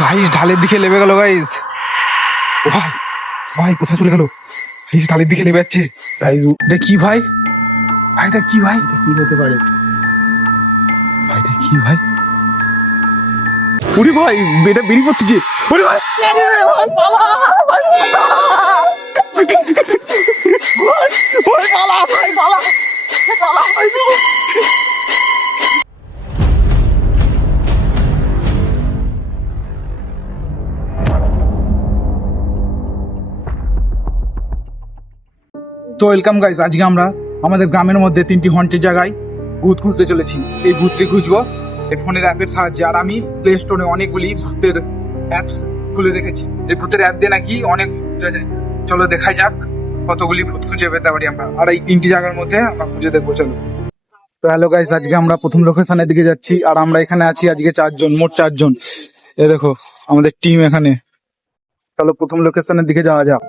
Guys ঢালের দিকে নেমে গেল গাইস। ভাই ভাই কোথায় চলে গেল? গাইস ঢালের দিকে নেমে যাচ্ছে। গাইস এটা কি ভাই? ভাইটা কি ভাই? এটা কি হতে পারে? ভাইটা কি ভাই? ওরে ভাই এটা বেরিয়ে পড়তেছে। ওরে ভাই তো ওয়েলকাম গাইস, আজকে আমরা আমাদের গ্রামের মধ্যে 3টি হন্টের জায়গায় ভূত খুঁজতে চলেছি। এই ভূতটি খুঁজবো এই ফোনের অ্যাপের সাহায্যে। আর আমি প্লে স্টোরে অনেকগুলি ভূতের অ্যাপস খুলে রেখেছি। এই ভূতের অ্যাপ দিয়ে নাকি অনেক ভূত খুঁজে যায়। চলো দেখা যাক কতগুলি ভূত খুঁজে পেতে পারি আমরা। আর এই 3টি জায়গার মধ্যে আমরা খুঁজে দেখবো। চলো। তো হ্যালো গাইস, আজকে আমরা প্রথম লোকেশনের দিকে যাচ্ছি। আর আমরা এখানে আছি আজকে 4 জন, মোট 4 জন। এ দেখো আমাদের টিম এখানে। চলো প্রথম লোকেশনের দিকে যাওয়া যাক।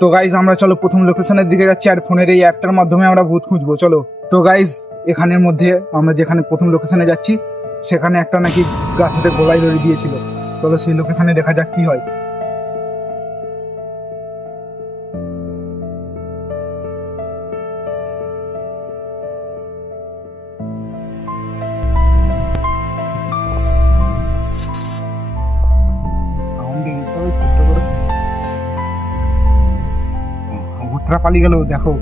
তো গাইজ আমরা চলো প্রথম লোকেশনের দিকে যাচ্ছি। আর ফোনের এই অ্যাপটার মাধ্যমে আমরা ভূত খুঁজবো। চলো। তো গাইজ এখানের মধ্যে আমরা যেখানে প্রথম লোকেশনে যাচ্ছি সেখানে একটা নাকি গাছেতে গোলায় দড়ি দিয়েছিল। চলো সেই লোকেশনে দেখা যাক কি হয়। ভূতরা পালিয়ে গেল দেখো।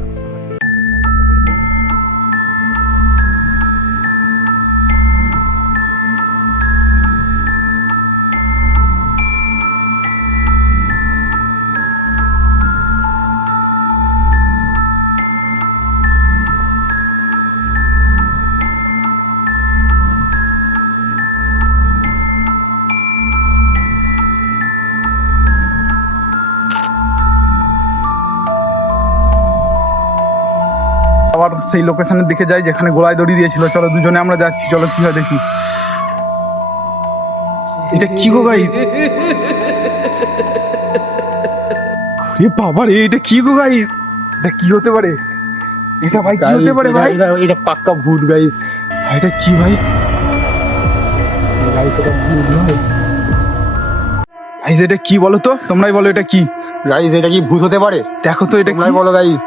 আবার সেই লোকেশনের দিকে যাই যেখানে গোলায় দড়ি দিয়েছিল। চলো দুজনে আমরা যাচ্ছি। চলো কি হয় দেখি। এটা কি গো গাইস? এ বাবা রে, এটা কি গো গাইস? এটা কি হতে পারে? এটা ভাই কি হতে পারে ভাই? এটা পাক্কা ভূত গাইস। এটা কি ভাই? গাইস এটা ভূত নয়। গাইস এটা কি বলো তো? তোমরাই বলো এটা কি? গাইস এটা কি ভূত হতে পারে? দেখো তো এটা তোমরাই কি? বলো গাইস।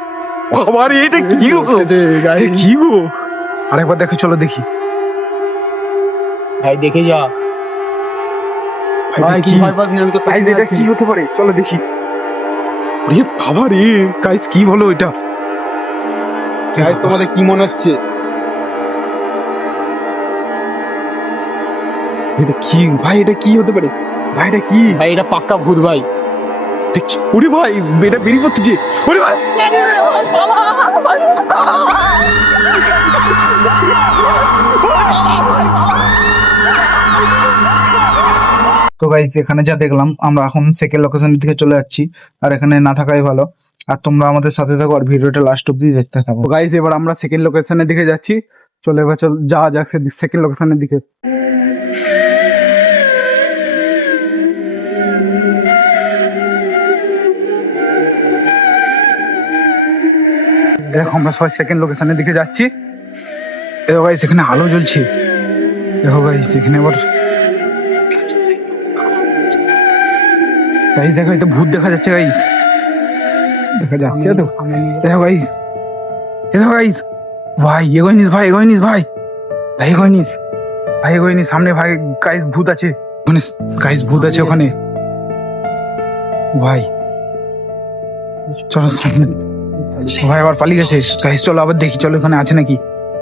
বাবা রে, এটা কি গো? এটা কি গো? আরেকবার দেখো, চলো দেখি। ভাই দেখে যা। ভাই কি ভয় পাস না? আমি তো গাইস এটা কি হতে পারে? চলো দেখি। ওরে বাবা রে, গাইস কি বলো এটা? গাইস তোমাদের কি মনে হচ্ছে? এটা কি ভাই? এটা কি হতে পারে ভাই? এটা কি ভাই এটা পাক্কা ভূত ভাই। এটা কি? ওরে ভাই এটা বেরিয়ে পড়তেছে। ওরে ভাই তো গাইস এখানে যা দেখলাম, আমরা এখন সেকেন্ড লোকেশনের দিকে চলে যাচ্ছি। আর এখানে না থাকাই ভালো। আর তোমরা আমাদের সাথে থাকো আর ভিডিওটা লাস্ট অব্দি দেখতে থাকো। গাইস এবার আমরা সেকেন্ড লোকেশনের দিকে যাচ্ছি। চলে এবার যাওয়া যাক সেকেন্ড লোকেশনের দিকে। দেখো আমরা সবাই সেকেন্ড লোকেশনের দিকে যাচ্ছি। দেখো গাইস এখানে আলো জ্বলছে। দেখো গাইস এখানে আবার গাইস দেখো এটা ভূত দেখা যাচ্ছে। গাইস দেখা যাচ্ছে তো। দেখো গাইস, দেখো গাইস। ভাই এগোয় নিস, ভাই এগোয় নিস, ভাই ভাই এগোয় নিস, ভাই এগোয় নিস। সামনে ভাই গাইস ভূত আছে ওখানে। গাইস ভূত আছে ওখানে ভাই। চলো সামনে। ভাই আবার পালিয়ে গেছে। গাইস চলো আবার দেখি, চলো এখানে আছে নাকি।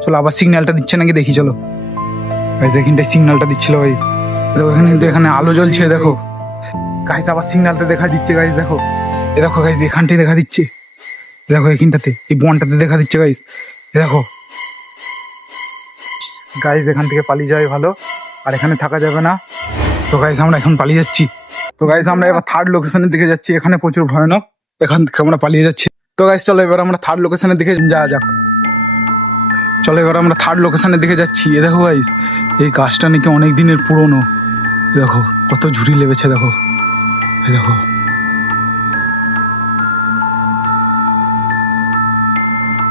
চলো আবার সিগন্যালটা দিচ্ছে নাকি দেখি। চলো গাইস এখানটায় সিগন্যালটা দিচ্ছিল গাইস। দেখো এখানে কিন্তু এখানে আলো জ্বলছে। দেখো গাইস আবার সিগন্যালটা দেখা দিচ্ছে গাইস। দেখো এ দেখো গাইস এখানটাই দেখা দিচ্ছে। দেখো এখানটাতে এই বনটাতে দেখা দিচ্ছে গাইস। দেখো গাইস এখান থেকে পালিয়ে যাওয়াই ভালো। আর এখানে থাকা যাবে না। তো গাইস আমরা এখন পালিয়ে যাচ্ছি। তো গাইস আমরা এবার থার্ড লোকেশনের দিকে যাচ্ছি। এখানে প্রচুর ভয়ানক, এখান থেকে আমরা পালিয়ে যাচ্ছি। তো গাইস চলো এবার আমরা থার্ড লোকেশনের দিকে যাওয়া যাক। চলো এবার আমরা থার্ড লোকেশনের দিকে যাচ্ছি। এ দেখো গাইস এই গাছটা নাকি অনেক দিনের পুরনো। দেখো কত ঝুড়ি লেগেছে। দেখো এই দেখো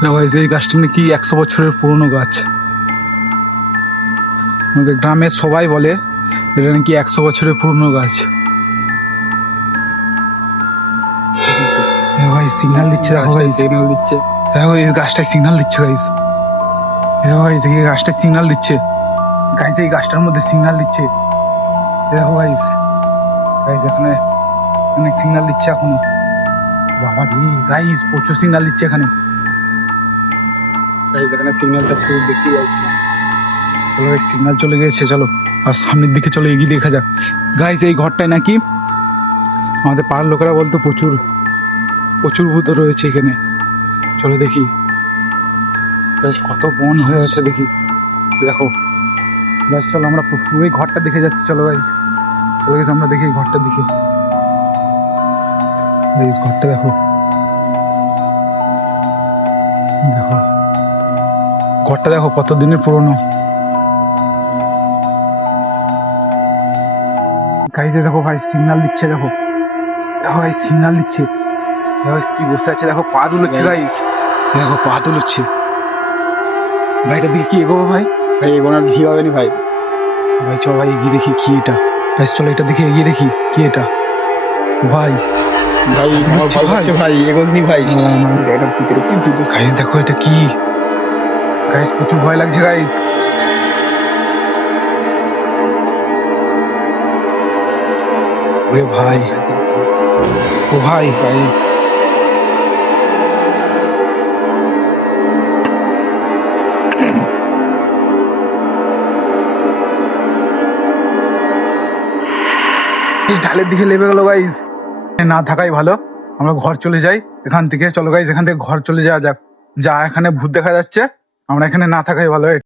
দেখো গাইস এই গাছটা নাকি 100 বছরের পুরনো গাছ। আমাদের গ্রামের সবাই বলে এটা নাকি 100 বছরের পুরনো গাছ। এ ভাই সিগন্যাল দিচ্ছে, দেখো ভাই, সিগন্যাল দিচ্ছে। দেখো এই গাছটায় সিগন্যাল দিচ্ছে গাইস। দেখো গাইস এই গাছটায় সিগন্যাল দিচ্ছে গাইস, এই গাছটার মধ্যে সিগন্যাল দিচ্ছে। দেখো গাইস, গাইস এখানে অনেক সিগন্যাল দিচ্ছে এখনো। বাবা রে গাইস, প্রচুর সিগন্যাল দিচ্ছে এখানে। Guys, এখানে সিগন্যালটা খুব দেখতে যাচ্ছে। চলো গাইস, সিগন্যাল চলে গেছে, চলো আর সামনের দিকে চলো, এগিয়ে দেখা যাক। গাইস এই ঘরটায় নাকি আমাদের পাড়ার লোকেরা বলতো প্রচুর প্রচুর ভূত রয়েছে এখানে। চলো দেখি গাইস, কত বন হয়ে আছে দেখি। দেখো গাইস, চলো আমরা পুরো এই ঘরটা দেখে যাচ্ছি। চলো গাইস, চলো গাইস আমরা দেখি এই ঘরটা দেখি। গাইস ঘরটা দেখো, দেখো ঘরটা দেখো কত দিনের পুরনো। গাইস দেখো ভাই সিগন্যাল দিচ্ছে, দেখো দেখো ভাই সিগন্যাল দিচ্ছে। দেখো guys, কি বসে আছে, দেখো পা দুলোচ্ছে গাইস, দেখো পা দুলোচ্ছে। ভাই এটা দেখি এগোবো ভাই। ভাই এগোনার ভিড় হবে না ভাই। ভাই চল ভাই এগিয়ে দেখি কি এটা। গাইস চলো এটা দেখে এগিয়ে দেখি কি এটা। ভাই ভাই আমার ভয় হচ্ছে ভাই, এগোসনি ভাই। এটা ভূতের উপর ভূত। গাইস দেখো এটা কি। গাইস প্রচুর ভয় লাগছে গাইস। ওরে ভাই, ও ভাই Guys, ঢালের দিকে লেবে গেল গাইস, না থাকাই ভালো। আমরা ঘর চলে যাই এখান থেকে। চলো গাইস এখান থেকে ঘর চলে যাওয়া যাক। যা এখানে ভূত দেখা যাচ্ছে, আমরা এখানে না থাকাই ভালো।